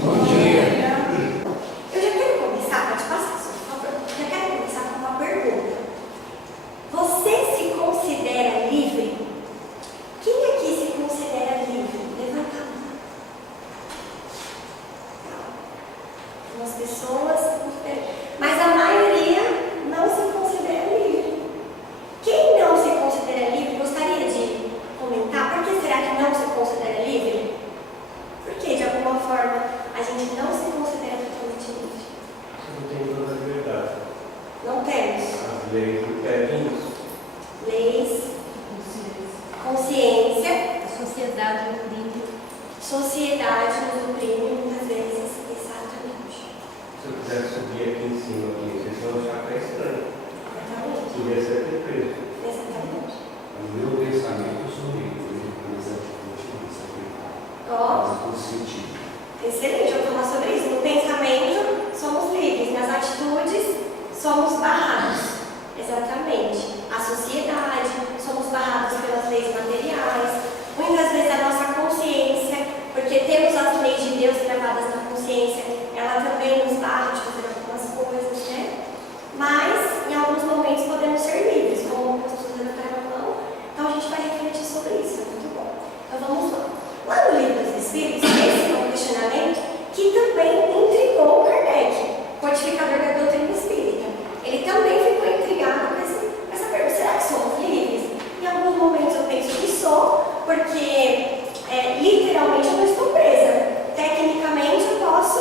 Bom dia. Eu já quero começar, pode passar, por favor. Já quero começar com uma pergunta. Você se considera livre? Quem aqui se considera livre? Levanta a mão. Algumas pessoas, mas a maioria não se considera livre. Quem não se considera livre, gostaria de comentar por que será que não se considera livre? Porque, de alguma forma, a gente não se considera totalmente livre. Você não tem toda a liberdade. Não temos. As leis impedem isso. Leis, consciência, A sociedade oprime. sociedade nos oprime muitas vezes. Exatamente. Se eu quiser subir aqui em cima, vocês vão achar que é estranho. Exatamente. E esse é ter preso. Exatamente. O meu pensamento eu sou livre, mas é Ó, o sentido. excelente, eu vou falar sobre isso. No pensamento, somos livres. Nas atitudes, somos barrados. Exatamente. A sociedade, somos barrados pelas leis materiais. Muitas vezes a nossa consciência, porque temos as leis de Deus gravadas na consciência, ela também nos barra de fazer algumas coisas, né? Mas, em alguns momentos, podemos ser livres, como o pastor levantar a mão. Então, a gente vai refletir sobre isso, é muito bom. Então, vamos lá. Lá no Livro dos Espíritos, esse é um questionamento que também intrigou Kardec, codificador da doutrina espírita. Ele também ficou intrigado com essa pergunta: será que somos livres? Em alguns momentos eu penso que sou, porque literalmente eu não estou presa. Tecnicamente eu posso,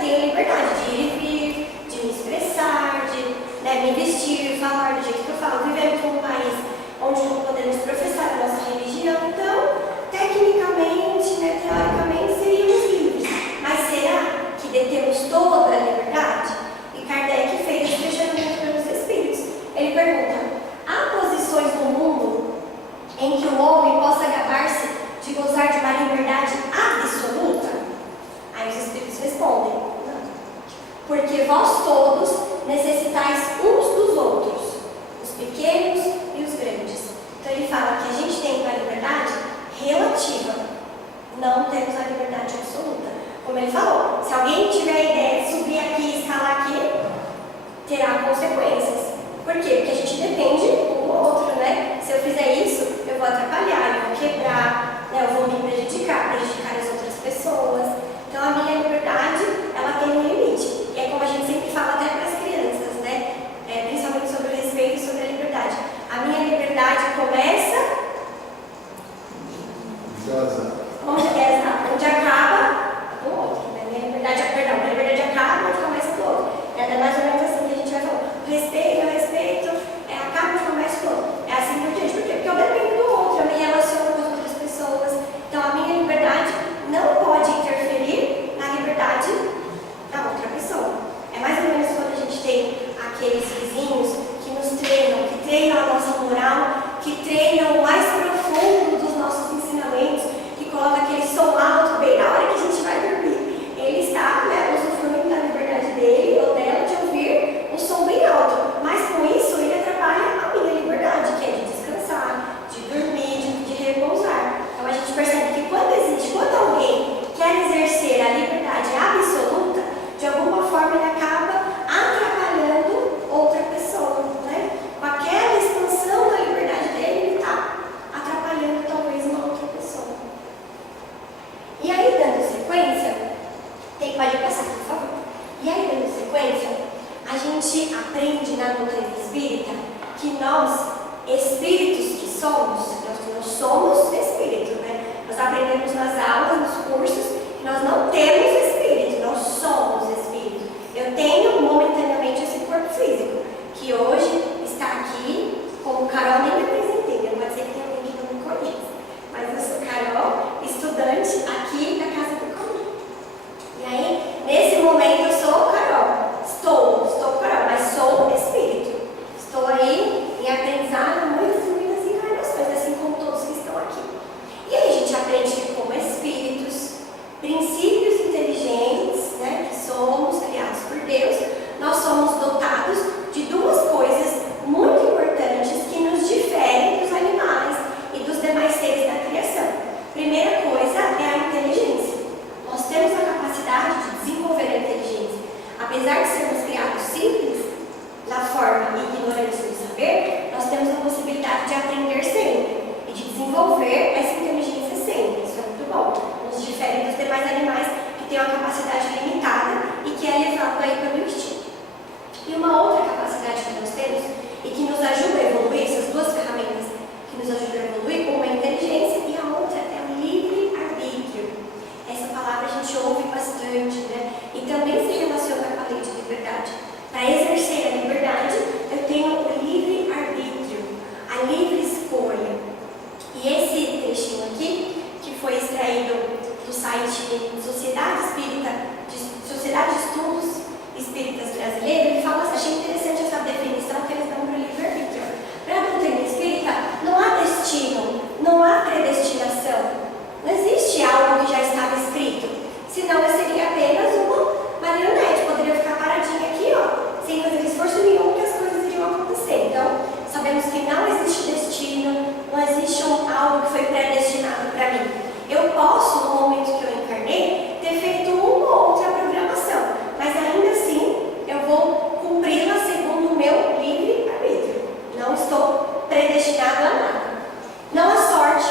tenho liberdade de ir e vir, de me expressar, de me vestir, falar do jeito que eu falo. Vivemos num país onde não podemos professar a nossa religião, então, tecnicamente, teoricamente, seríamos livres. Mas será que detemos toda a liberdade? E Kardec fez esse questionamento pelos Espíritos. Ele pergunta: há posições no mundo em que o homem possa gabar-se de gozar de uma liberdade absoluta? Aí os Espíritos respondem: não. Porque vós todos necessitais uns dos outros, os pequenos e os grandes. Então ele fala que a gente tem uma liberdade relativa, não temos a liberdade absoluta. Como ele falou, se alguém tiver a ideia de subir aqui e escalar aqui, terá consequências. Por quê? Porque a gente depende um do outro, né? Se eu fizer isso, eu vou atrapalhar, eu vou quebrar, né? Eu vou me prejudicar as outras pessoas. Então a minha liberdade, ela tem um limite. E é como a gente sempre fala até para as crianças, né? Principalmente sobre o respeito e sobre a liberdade. A minha liberdade começa onde acaba o outro. Minha liberdade acaba onde começa o outro. É mais ou menos assim que a gente vai falando. O respeito, acaba onde começa o outro. É assim por diante. Por quê? Porque eu dependo do outro, eu me relaciono com as outras pessoas. Então a minha liberdade não pode interferir na liberdade da outra pessoa. É mais ou menos quando a gente tem aqueles vizinhos que nos treinam, que treinam a nossa moral, que treinam o mais profundo dos nossos ensinamentos, que coloca aquele som alto bem na hora que a gente vai dormir. Ele está, usufruindo da liberdade dele ou dela de ouvir um som bem alto, mas com isso ele atrapalha a minha liberdade, que é de descansar, de dormir, de repousar. Então a gente percebe que quando alguém quer exercer a liberdade absoluta, de alguma forma ele acaba atrapalhando outra pessoa, né? Com aquela expansão da liberdade dele, ele está atrapalhando talvez uma outra pessoa. E aí, dando sequência, pode passar, por favor. E aí, dando sequência, a gente aprende na doutrina espírita que nós, espíritos que somos, nós somos espírito, né? Nós aprendemos nas aulas, nos cursos, que nós não temos espírito, nós somos espírito. Eu tenho momentaneamente esse corpo físico, que hoje está aqui, como Carol, nem me apresentei, né? Pode ser que tenha alguém que não me conhece, mas eu sou Carol, estudante aqui da Casa do Caminho. E aí, nesse momento eu sou Carol, estou Carol, mas sou espírito. Estou aí em aprendizado muitas e muitas encarnações, assim como todos que estão aqui. E aí a gente aprende que como espíritos site Sociedade Espírita, Sociedade de Estudos Espíritas Brasileira, ele fala assim, achei interessante essa definição que eles dão para o livre-arbítrio. Para a doutrina espírita, não há destino, não há predestinação. Não existe algo que já estava escrito. Senão eu seria apenas uma marionete, poderia ficar paradinha aqui, ó, sem fazer esforço nenhum que as coisas iriam acontecer. Então, sabemos que não existe destino, não existe algo que foi predestinado para mim. Eu posso, no momento que eu encarnei, ter feito uma ou outra programação, mas ainda assim eu vou cumpri-la segundo o meu livre-arbítrio. Não estou predestinado a nada. Não há sorte,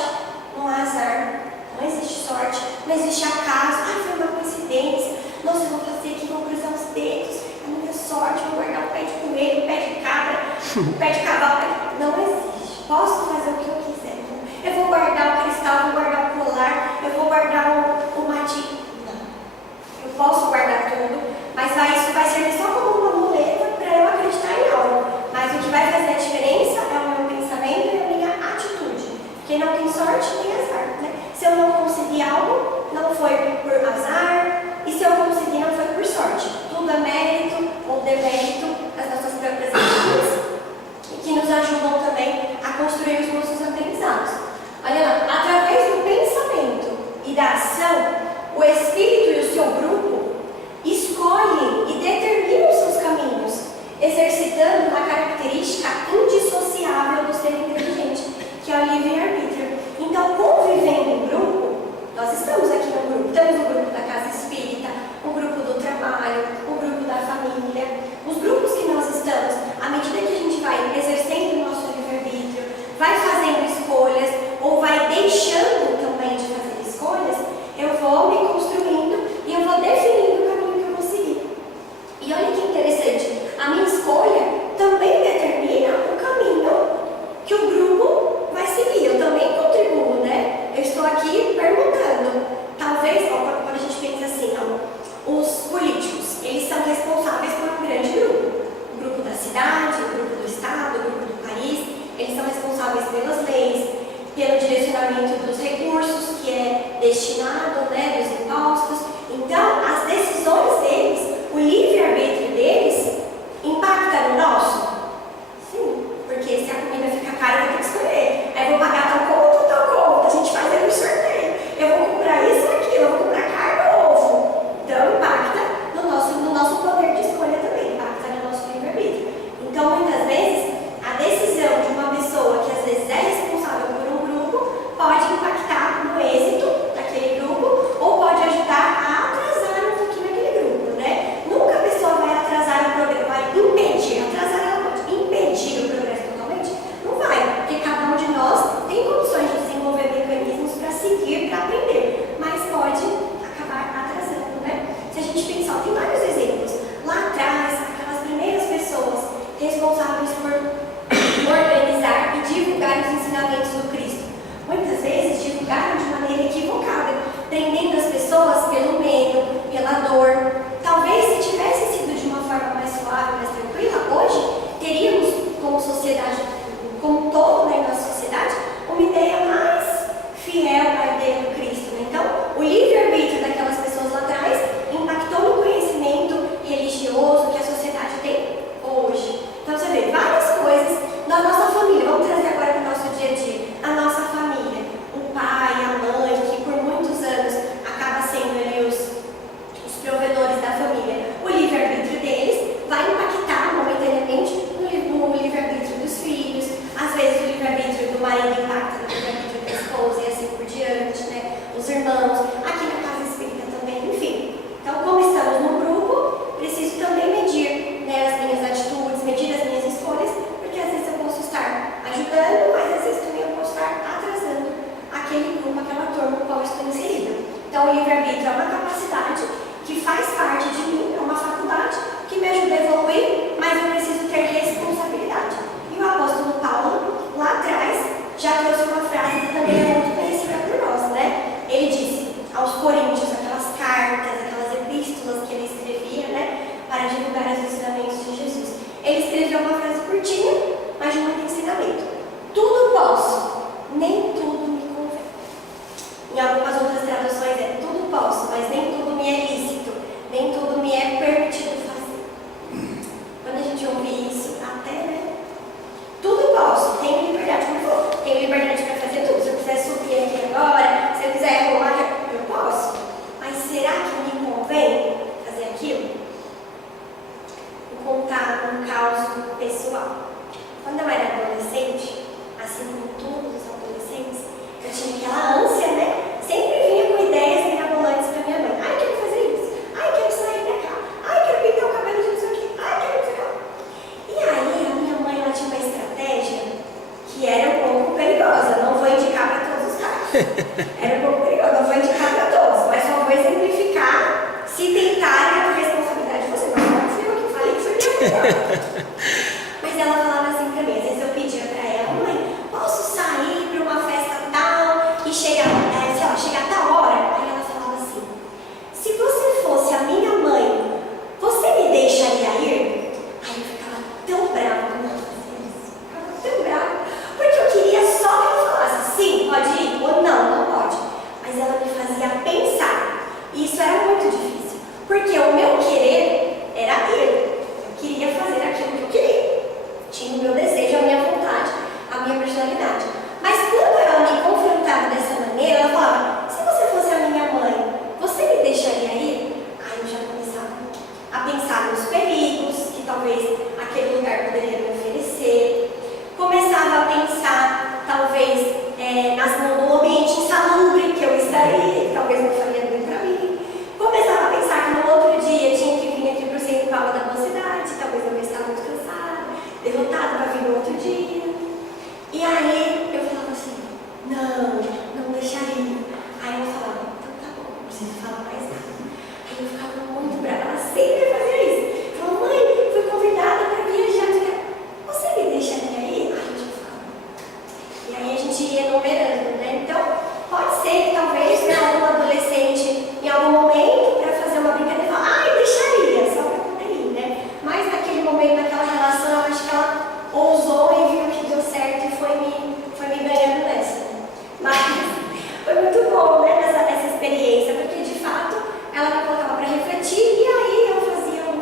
não há azar, não existe sorte, não existe acaso. Ah, foi uma coincidência. Nossa, eu vou fazer aqui, vou cruzar os dedos, é muita sorte, vou guardar o pé de coelho, o pé de cabra, o pé de cavalo. Não existe. Posso fazer o que eu quiser. Eu vou guardar o cristal, vou guardar o colar, eu vou guardar o matinho. Não. Eu posso guardar tudo, mas isso vai servir só como uma muleta para eu acreditar em algo. Mas o que vai fazer a diferença é o meu pensamento e a minha atitude. Porque não tem sorte nem azar, né? Se eu não conseguir algo, não foi por azar. E se eu conseguir, não foi por sorte. Tudo é mérito ou demérito das nossas próprias atitudes e que nos ajudam também a construir os nossos aprendizados. Olha lá, através do pensamento e da ação, o espírito e o seu grupo escolhem e determinam os seus caminhos, exercitando uma característica indissociável do ser inteligente, que é o livre-arbítrio. Então, convivendo em grupo, nós estamos aqui no grupo, temos o grupo da casa espírita, o grupo do trabalho, o grupo da família. Os grupos que nós estamos, à medida que a gente vai exercendo o nosso livre-arbítrio, vai fazendo escolhas, ou vai deixando também de fazer escolhas, eu vou me construindo e eu vou definindo o caminho que eu vou seguir. E olha que interessante, a minha escolha também determina o caminho que o grupo vai seguir. Eu também contribuo, né? Eu estou aqui perguntando. Talvez, quando a gente pensa assim, os políticos, eles são responsáveis por um grande grupo. O grupo da cidade, o grupo do estado, o grupo do país, eles são responsáveis pelas leis, pelo direcionamento dos recursos que é destinado, né, dos impostos. Então, as decisões deles, o livre-arbítrio deles, impacta no nosso? Sim, porque se a comida fica cara, eu vou ter que escolher. Aí eu vou pagar tal conta ou tal conta, a gente faz aí um sorteio. Eu vou comprar isso ou aquilo, eu vou comprar carne ou ovo. Então, impacta no nosso poder de escolha também, impacta no nosso livre-arbítrio. Então, muitas vezes, a decisão de uma pessoa que às vezes é responsável por um grupo pode impactar no êxito daquele grupo ou pode ajudar a atrasar um pouquinho aquele grupo, né? Nunca a pessoa vai atrasar o progresso, vai impedir, atrasar ela pode impedir o progresso totalmente? Não vai, porque cada um de nós tem condições de desenvolver mecanismos para seguir, para aprender, mas pode acabar atrasando, né? Se a gente pensar, tem vários exemplos. Lá atrás, aquelas primeiras pessoas responsáveis por organizar e divulgar os ensinamentos do Cristo, muitas vezes divulgaram de maneira equivocada, prendendo as pessoas pelo medo, pela dor. Talvez se tivesse sido de uma forma mais suave, mais tranquila, hoje teríamos como sociedade, como um todo, né, nossa sociedade, uma ideia mais fiel à ideia do Cristo, né? Então, o livre-arbítrio daquelas pessoas lá atrás impactou no conhecimento religioso que a sociedade tem hoje. Então, você vê várias coisas da nossa família. Vamos trazer agora para o nosso dia a dia. A nossa família, o pai, a mãe, que por muitos anos acaba sendo ali os provedores da família. O livre-arbítrio deles vai impactar momentaneamente no livre-arbítrio dos filhos. Às vezes o livre-arbítrio do marido impacta no livre-arbítrio da esposa e assim por diante, né? Os irmãos, aqui na casa espírita também, enfim. Então, como estamos num grupo, preciso também medir, né, as minhas atitudes, medir as minhas escolhas, porque às vezes eu posso estar ajudando, mas às vezes também eu posso estar atrasando aquele grupo, aquela turma no qual eu estou inserida. Então, o livre-arbítrio é uma capacidade que faz parte de mim, é uma faculdade que me ajuda a evoluir, mas eu preciso ter responsabilidade. E o apóstolo Paulo, lá atrás, já trouxe uma frase que também é muito conhecida por nós, né? Ele disse aos Coríntios, aquelas cartas, aquelas epístolas que ele escrevia, né, para divulgar os ensinamentos de Jesus. Ele escreveu uma frase curtinha, mas de muito ensinamento. Tudo posso, nem tudo me convém. Em algumas outras traduções é tudo posso, eu ficava muito brava, ela sempre fazia isso. Falou, mãe, fui convidada para viajar. Você me deixaria ir? Ai, eu ficava. E aí a gente ia enumerando, né? Então, pode ser que talvez né, algum adolescente, em algum momento, para fazer uma brincadeira, fala, ai, deixaria, só para poder ir, né? Mas naquele momento, naquela relação, eu acho que ela ousou e viu que deu certo e foi me ganhando nessa. Mas foi muito bom, né, essa experiência, porque de fato ela me colocava para refletir e aí eu fazia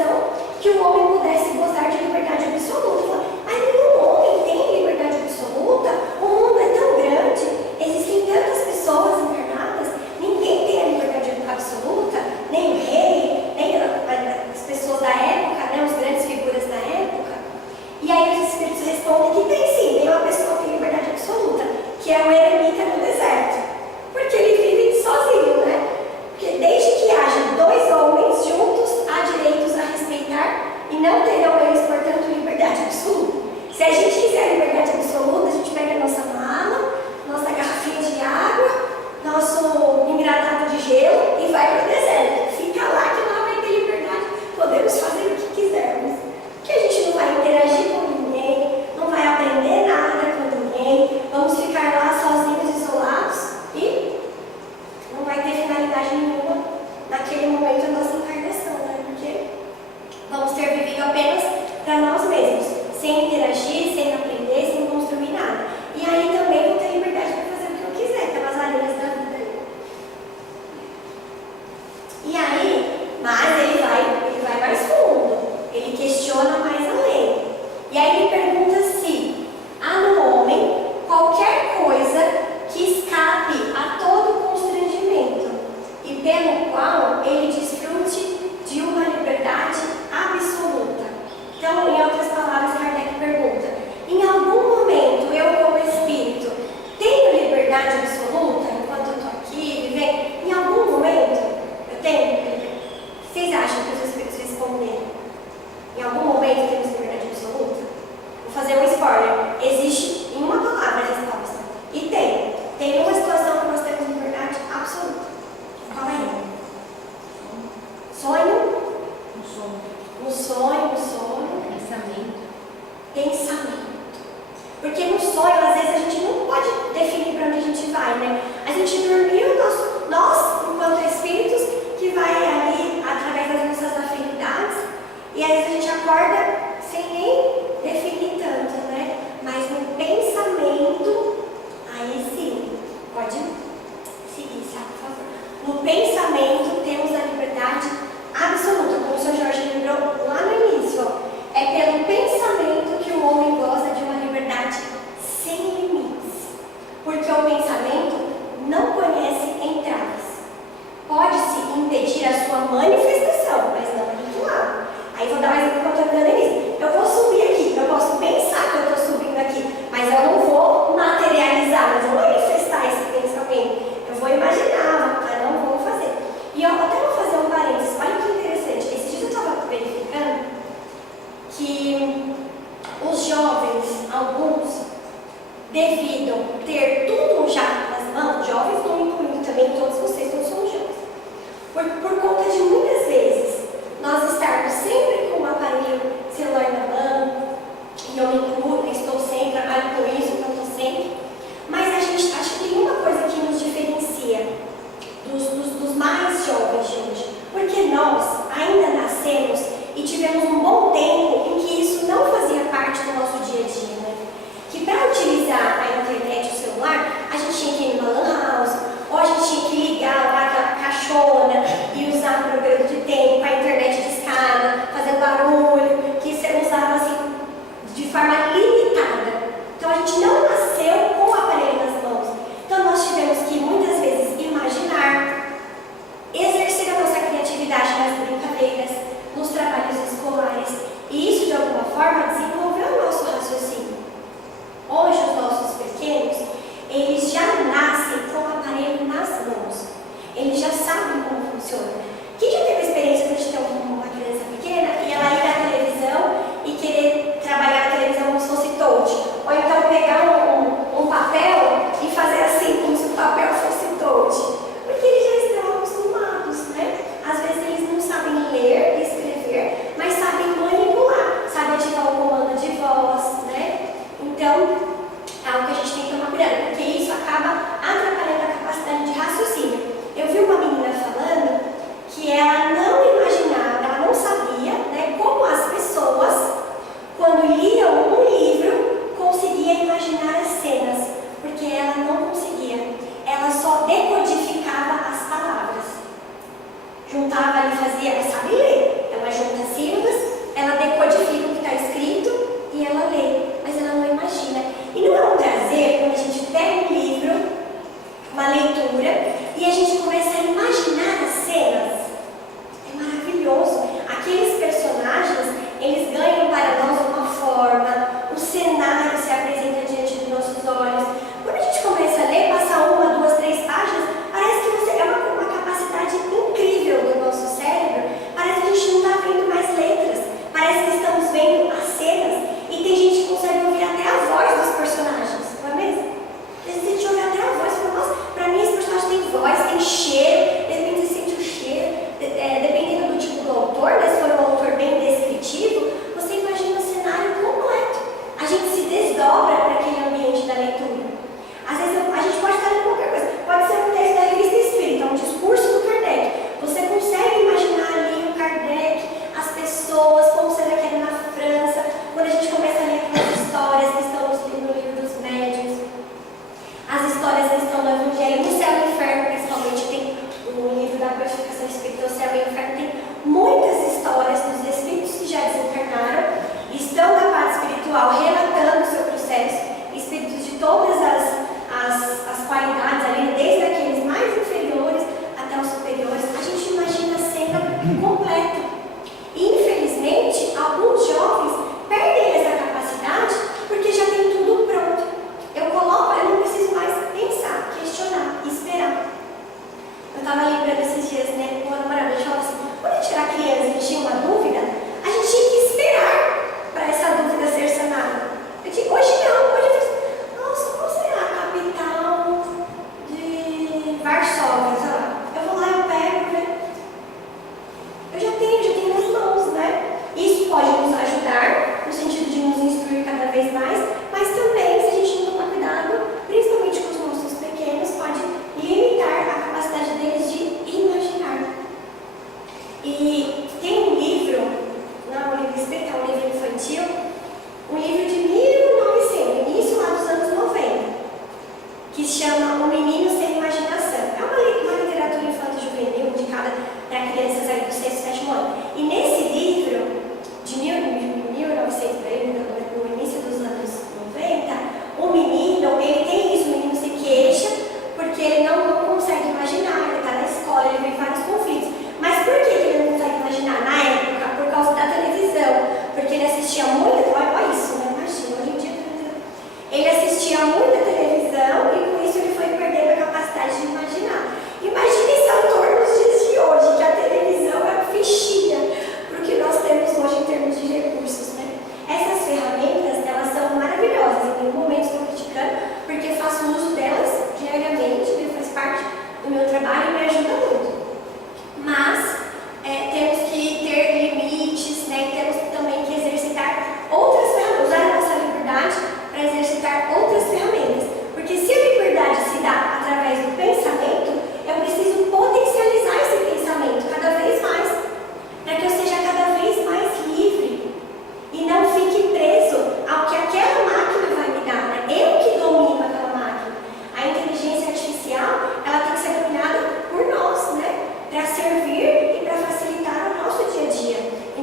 condição que o homem pudesse gozar de liberdade absoluta. Mas nenhum homem tem liberdade absoluta, o mundo é tão grande, existem tantas pessoas encarnadas, ninguém tem a liberdade absoluta, nem o rei, nem as pessoas da época, né, as grandes figuras da época. E aí os espíritos respondem que tem sim, tem uma pessoa que tem liberdade absoluta, que é o eremita no deserto. Porque ele vive sozinho, né? Porque desde que haja dois homens juntos, há direitos a respeitar e não terão eles, portanto, liberdade absoluta. Se a gente quiser liberdade absoluta, a gente pega a nossa mala, nossa garrafinha de água, nosso engradado de gelo e vai para o deserto. Fica lá que lá vai ter liberdade, podemos fazer o que quisermos. Porque a gente não vai interagir com ninguém, não vai aprender nada com ninguém, vamos ficar lá sozinhos, isolados e não vai ter finalidade nenhuma naquele momento da nossa encarnação, né? Porque vamos ter vivido apenas para nós mesmos, sem interagir, sem aprender, sem construir nada. E aí também vou ter liberdade para fazer o que eu quiser, pelas areias da vida. E aí, mas ele vai mais fundo, ele questiona mais além. E aí ele pergunta se há no homem qualquer coisa que escape a todo constrangimento e pelo qual ele desfrute de uma liberdade absoluta. Então, em outras palavras, Kardec pergunta: em algum momento eu, como espírito, tenho liberdade absoluta enquanto eu estou aqui vivendo? Em algum momento eu tenho? Vocês acham que os espíritos responderam? Em algum momento temos liberdade absoluta? Vou fazer um spoiler. Existe em uma palavra a resposta. E tem. Tem uma situação que nós temos liberdade absoluta. Qual é? Sonho? Um sonho. Pensamento. Porque no sonho, às vezes, a gente não pode definir para onde a gente vai, né? A gente dormiu, nós enquanto espíritos, que vai ali através das nossas afinidades, e às vezes a gente acorda sem nem definir tanto, né? Mas no pensamento, aí sim, pode seguir, sabe, por favor. No pensamento temos a liberdade absoluta, como o Sr. Jorge lembrou lá no início, ó. É pelo pensamento que o homem goza de uma liberdade sem limites. Porque o pensamento não conhece entraves. Pode-se impedir a sua manifestação, mas não a ritual. Aí vou dar um exemplo que eu estou dando nisso. Eu vou subir aqui, eu posso pensar que eu estou subindo aqui, mas eu não vou materializar, não vou manifestar esse pensamento. Eu vou imaginar, mas não vou fazer. E eu até vou fazer um parênteses, olha que interessante. Esses dias eu estava verificando que os jovens, alguns, devido ter tudo já nas mãos, jovens não incluindo também todos vocês não são jovens, por conta de muitas vezes nós estarmos sempre com um aparelho celular na mão, e eu me incluo, estou sempre, trabalho com isso, não estou sempre, mas a gente acha que tem uma coisa que nos diferencia dos mais jovens de hoje, porque nós ainda nascemos e tivemos um bom tempo em que isso não fazia parte do nosso dia a dia, né? Que para utilizar a internet, o celular,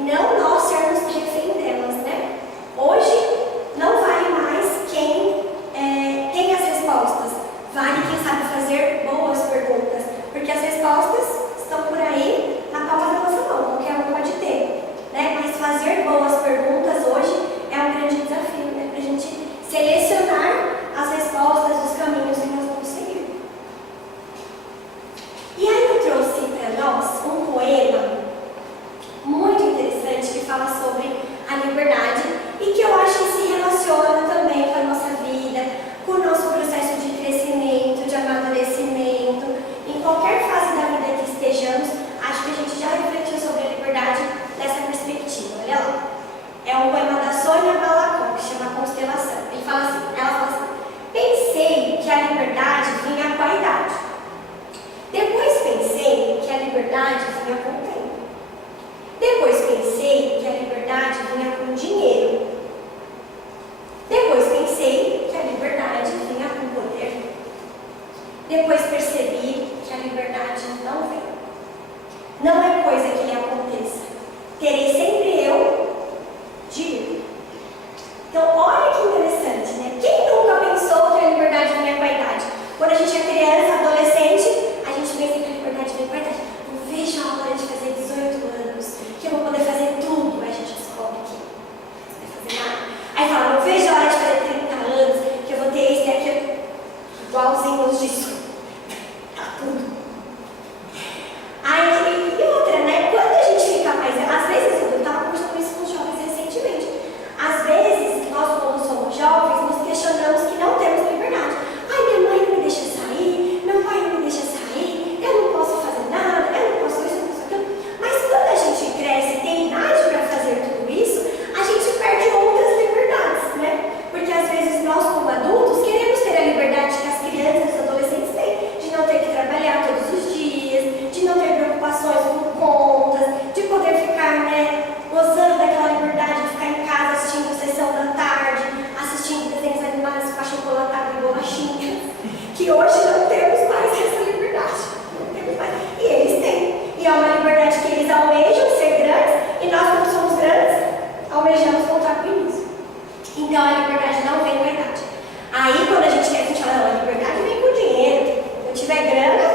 não nós sermos refém delas, né? Hoje não vale mais quem tem as respostas, vale quem sabe fazer boas perguntas, porque as respostas estão por aí na palma da nossa mão, qualquer um pode ter, né? Mas fazer boas perguntas hoje é um grande desafio, né? Para a gente selecionar as respostas, os caminhos que nós vamos seguir. E aí eu trouxe para nós um poema muito interessante que fala sobre a liberdade e que eu acho que se relaciona também com a nossa vida, com o nosso processo de crescimento, de amadurecimento, em qualquer fase da vida que estejamos. Acho que a gente já refletiu sobre a liberdade nessa perspectiva. Olha lá. É um poema da Sônia Balacó, que chama Constelação. Ela fala assim: pensei que a liberdade vinha com a idade. Depois pensei que a liberdade vinha com o tempo. Depois pensei que a liberdade vinha com dinheiro. Depois pensei que a liberdade vinha com poder. Depois percebi que a liberdade não vem. Não é coisa que lhe aconteça. Terei sempre eu de ir. Então, olha que interessante, né? Quem nunca pensou que a liberdade vinha com a idade? Quando a gente é criança, adolescente, a gente pensa que a liberdade vem com a idade. Eu vejo a hora de fazer 18 anos, que eu vou poder fazer tudo. Aí a gente descobre que não vai fazer nada. Aí fala, eu vejo a hora de fazer 30 anos, que eu vou ter esse e aquilo, igualzinho nos discos. Tá tudo. Aí, e outra, né? Quando a gente fica mais... Às vezes, eu estava conversando isso com os jovens recentemente. Às vezes, nós quando somos jovens, nos questionamos que não temos liberdade. Ai, minha mãe não me deixa sair, meu pai não me deixa sair, eu não posso fazer nada, eu não posso isso, eu não posso aquilo. Mas quando a gente cresce e tem idade para fazer tudo isso, a gente perde outras liberdades, né? Porque às vezes nós, como adultos, queremos ter a liberdade que as crianças e os adolescentes têm, de não ter que trabalhar todos os dias, de não ter preocupações com contas, de poder ficar, né, gozando daquela liberdade de ficar em casa assistindo sessão da tarde, assistindo desenhos animados com achocolatado e bolachinha, que hoje não temos mais essa liberdade. Não temos mais. E eles têm. E é uma liberdade que eles almejam ser grandes, e nós, como somos grandes, almejamos voltar para o início. Então a liberdade não vem com a idade. Aí quando a gente quer, a gente fala, não, a liberdade vem com dinheiro. Se eu tiver grana,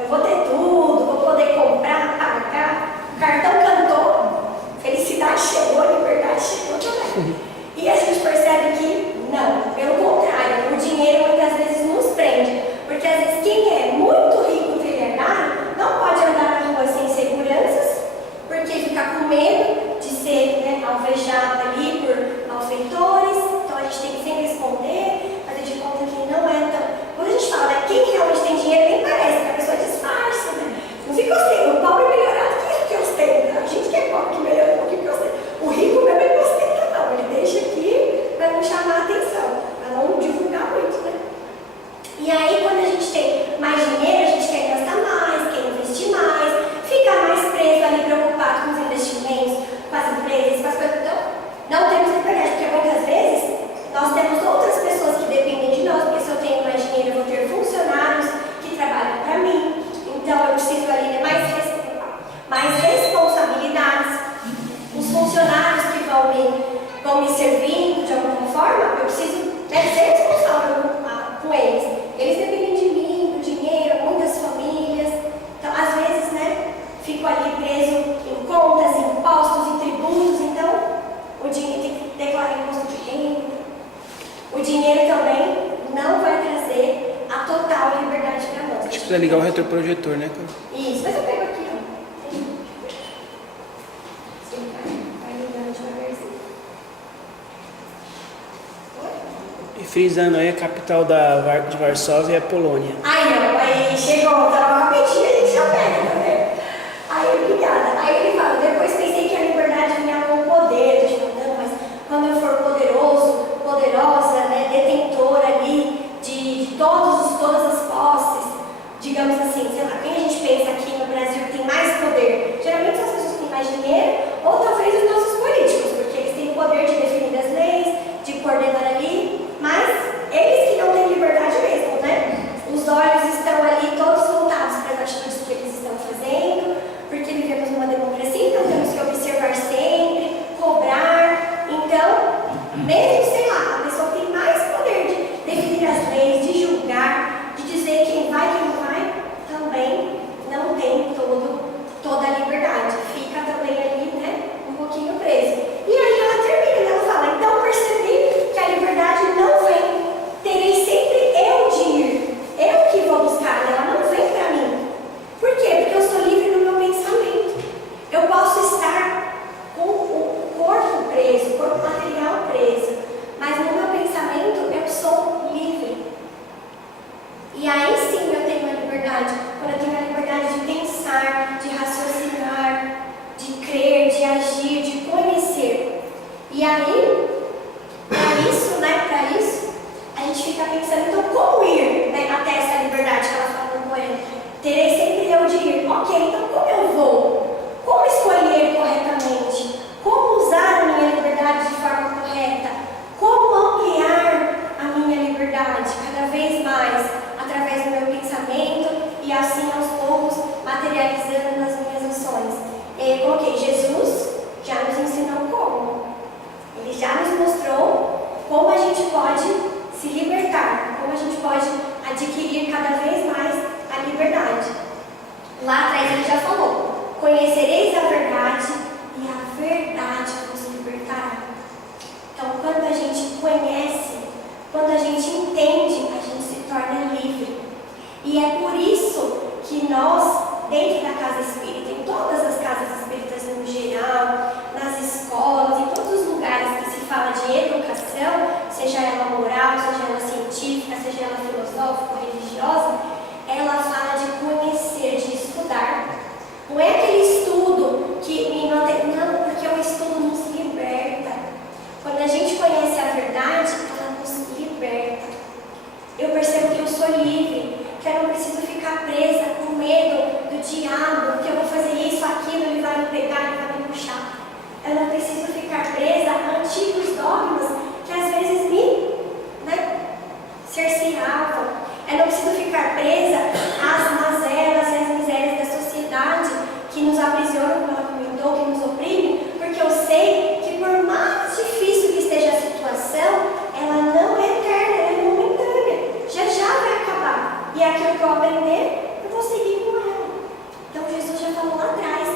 eu vou ter tudo, vou poder comprar, pagar. O cartão cantou, felicidade chegou, a liberdade chegou também. E a gente percebe que não, pelo contrário, o dinheiro muitas vezes nos prende. Porque às vezes quem é muito rico, trilionário, não pode andar na rua sem seguranças, porque fica com medo de ser, né, alvejado ali por malfeitores. Então a gente tem que sempre esconder, fazer de conta que não é tão... Quando a gente fala, né, quem realmente tem dinheiro, nem parece, que a pessoa disfarça, né? Não fica ostentando. O pobre melhorado, quem é que ostenta? A gente que é pobre que melhora um pouquinho que ostenta. O rico mesmo ele não ostenta, não. Ele deixa aqui para não chamar a atenção, para não divulgar muito, né? E aí, quando a gente tem mais dinheiro, a gente quer gastar mais, quer investir mais, fica mais preso ali, preocupado com os investimentos, com as empresas, com as coisas. Então, não temos liberdade, porque muitas vezes nós temos outras pessoas que dependem de nós, porque se eu tenho mais dinheiro, eu vou ter funcionários que trabalham para mim. Então, eu preciso ali de mais responsabilidades. Os funcionários que vão me servindo de alguma forma, eu preciso, né, ser responsável com eles. Eles dependem de mim, do dinheiro, muitas famílias. Então, às vezes, né, fico ali preso em contas, impostos e tributos. Então, o dinheiro tem que declarar imposto de renda. O dinheiro também não vai trazer a total liberdade para nós. Acho que precisa ligar o retroprojetor, né, cara? Isso, mas eu pego aqui, ó. Sim, vai ligando devagarzinho. E frisando aí, a capital de Varsóvia é a Polônia. Aí, ó, aí chegou, tava rapidinho, a gente já pega, tá vendo? Aí, obrigada. Aí ele fala, depois pensei que a liberdade vinha com o poder. Eu digo, não, mas quando eu for poderoso, poderosa, né, detentora ali de todas as posses, digamos assim, sei lá, quem a gente pensa aqui no Brasil que tem mais poder? Geralmente são as pessoas que têm mais dinheiro, ou talvez os nossos políticos, porque eles têm o poder de definir as leis, de coordenar ali, mas eles que não têm liberdade mesmo, né? Os olhos estão ali todos voltados para as atitudes que eles estão fazendo, porque vivemos numa E aí, para isso, a gente fica pensando, então como ir, né, até essa liberdade que ela fala no poema? Terei sempre eu de ir. Ok, então como eu vou? Como escolher corretamente? Como usar a minha liberdade de forma correta? Como ampliar a minha liberdade cada vez mais através do meu pensamento e assim aos poucos materializando nas minhas ações? Eu coloquei, Jesus já nos ensinou como. Ele já nos mostrou como a gente pode se libertar, como a gente pode adquirir cada vez mais a liberdade. Lá atrás ele já falou: conhecereis a verdade e a verdade vos libertará. Então, quando a gente conhece, quando a gente entende, a gente se torna livre. E é por isso que nós, dentro da casa espírita, em todas as casas espíritas no geral, nas escolas, em todos os lugares que se fala de educação, seja ela moral, seja ela científica, seja ela filosófica, religiosa, ela fala de conhecer, de estudar. Não é aquele estudo que me mantém, não, porque o estudo nos liberta. Quando a gente conhece a verdade, ela nos liberta. Eu percebo que eu sou livre, que eu não preciso ficar presa com medo do diabo, que eu vou fazer isso, aquilo, ele vai me pegar, ele vai me puxar. Eu não preciso ficar presa a antigos dogmas que às vezes me cerceavam. Eu não preciso ficar presa às mazelas e às misérias da sociedade que nos aprisionam, como ela comentou, que nos oprime, porque eu sei que por mais difícil que esteja a situação, ela não é eterna, ela é momentânea. Já vai acabar. E aquilo que eu aprender, eu vou seguir com ela. Então Jesus já falou lá atrás: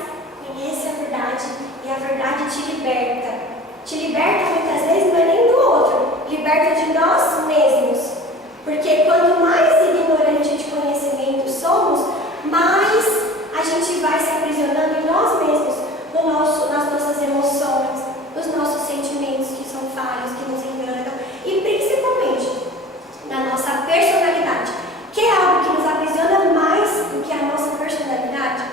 conhece a verdade e a verdade te liberta. Te liberta muitas vezes, não é nem do outro, liberta de nós mesmos. Porque quanto mais ignorante de conhecimento somos, mais a gente vai se aprisionando em nós mesmos, nas nossas emoções, nos nossos sentimentos que são falhos, que nos enganam, e principalmente na nossa personalidade. Quer algo que nos aprisiona mais do que a nossa personalidade?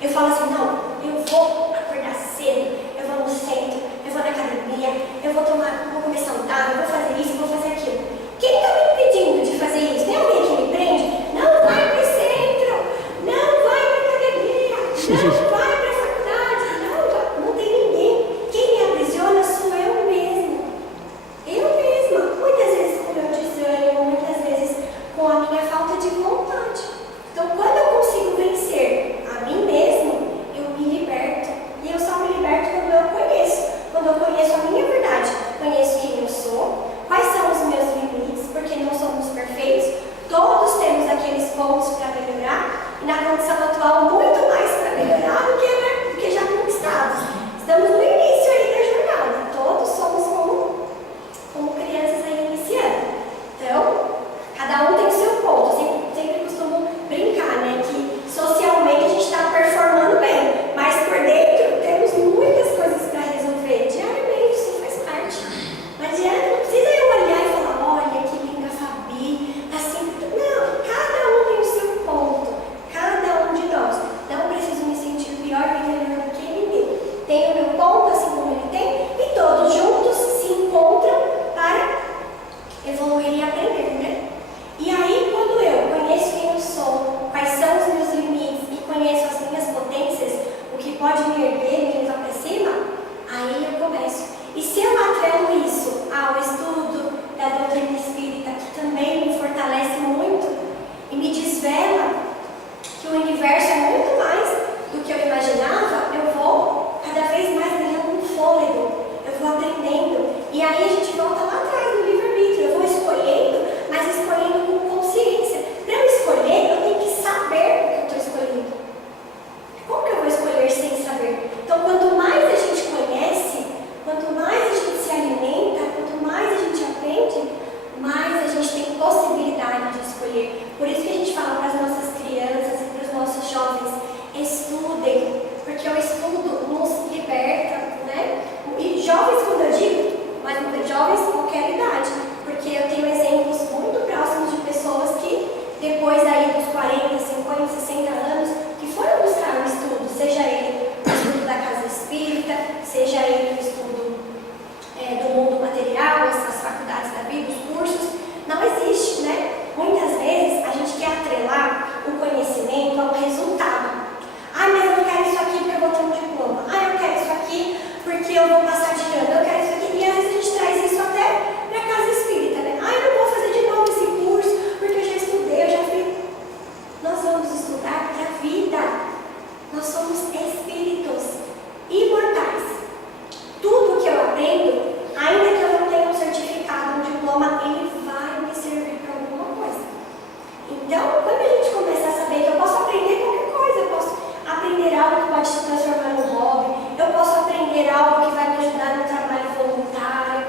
Eu falo assim: não, eu vou acordar cedo, eu vou no centro, eu vou na academia, eu vou comer saudável, eu vou fazer isso, eu vou fazer aquilo. Quem está me impedindo de fazer isso? Tem alguém que me prende? Não vai para o centro, não vai para a academia, não vai para a faculdade, não tem ninguém. Quem me aprisiona sou eu mesma. Eu mesma, muitas vezes com o meu desânimo, muitas vezes com a minha falta de vontade. Então, quando eu consigo vencer a mim mesmo, eu me liberto. E eu só me liberto quando eu conheço. Quando eu conheço a minha verdade, conheço quem eu sou, quais são os meus limites, porque não somos perfeitos. Todos temos aqueles pontos para melhorar, e na condição atual, muito mais para melhorar do que já conquistados. Estamos no início aí da jornada, todos somos como crianças aí iniciando. Então, cada um tem o seu ponto. Eu sempre costumo brincar, né, que socialmente a gente está performando bem, mas por dentro temos muitas coisas para resolver diariamente, isso faz parte. Não adianta, não precisa eu olhar e falar: olha que linda a Fabi, assim. Não, cada um tem o seu ponto, cada um de nós. Não preciso me sentir pior nem melhor do que ninguém. Tenho o meu ponto, assim como ele tem, e todos juntos se encontram para evoluir e aprender, né? E aí, quando eu conheço quem eu sou, quais são os meus limites e conheço as minhas potências, o que pode me erguer, me levar para cima, aí eu começo. E se eu atrelo isso ao estudo da doutrina espírita, que também me fortalece muito e me desvela que o universo é muito mais do que eu imaginava, eu vou cada vez mais ganhando um fôlego, eu vou aprendendo. E aí a gente volta lá atrás no livre-arbítrio, eu vou escolhendo, mas escolhendo com consciência. Para eu escolher, eu tenho que saber o que eu estou escolhendo. Como que eu vou escolher sem saber? Então, quanto mais a gente conhece, quanto mais a gente se alimenta, quanto mais a gente aprende, mais a gente tem possibilidade de escolher. Por isso que a gente fala para as nossas crianças e para os nossos jovens: estudem, porque o estudo nos liberta, né? E jovens, quando eu digo, mas jovens qualquer idade, porque eu tenho exemplos muito próximos de pessoas que depois aí dos 40, 50, 60 anos, que foram buscar o estudo, seja ele o estudo da casa espírita, seja ele o estudo porque eu vou passar de ano, eu quero isso aqui. E às vezes a gente traz isso até para a casa espírita, né? Ah, eu não vou fazer de novo esse curso, porque eu já estudei, eu já fiz. Nós vamos estudar para a vida. Nós somos espíritos imortais. Tudo que eu aprendo, ainda que eu não tenha um certificado, um diploma, ele vai me servir para alguma coisa. Então, quando a gente começar a saber que eu posso aprender qualquer coisa, eu posso aprender algo que pode se transformar num hobby, eu posso aprender algo que vai me ajudar no trabalho voluntário,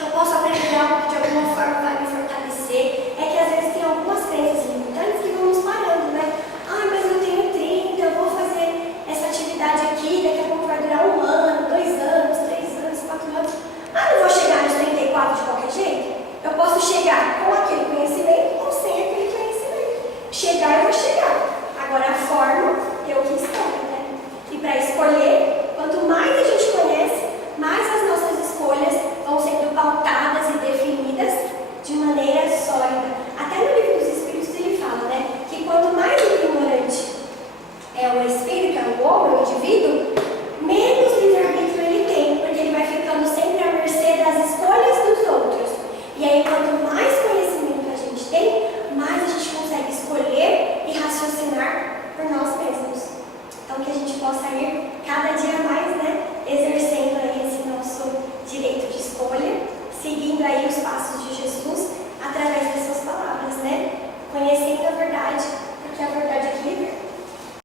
eu posso aprender algo que de alguma forma vai me fortalecer. É que às vezes tem algumas crenças limitantes que vão nos parando, né? Ah, mas eu tenho 30, eu vou fazer essa atividade aqui, daqui a pouco vai durar 1 ano, 2 anos, 3 anos, 4 anos. Ah, não vou chegar nos 34 de qualquer jeito? Eu posso chegar com aquele conhecimento ou sem aquele conhecimento. Chegar, eu vou chegar. Agora a forma, eu que escolho, né? E para escolher, quanto mais a gente conhece, mais as nossas escolhas vão sendo pautadas e definidas de maneira sólida. Até no livro dos Espíritos ele fala, né? Que quanto mais ignorante é o espírito, é o homem, o indivíduo, menos livre-arbítrio ele tem, porque ele vai ficando sempre à mercê das escolhas dos outros. E aí, quanto mais conhecimento a gente tem, mais a gente consegue escolher e raciocinar por nós mesmos. Então, que a gente possa ir cada dia mais, né, exercendo aí esse nosso direito de escolha, seguindo aí os passos de Jesus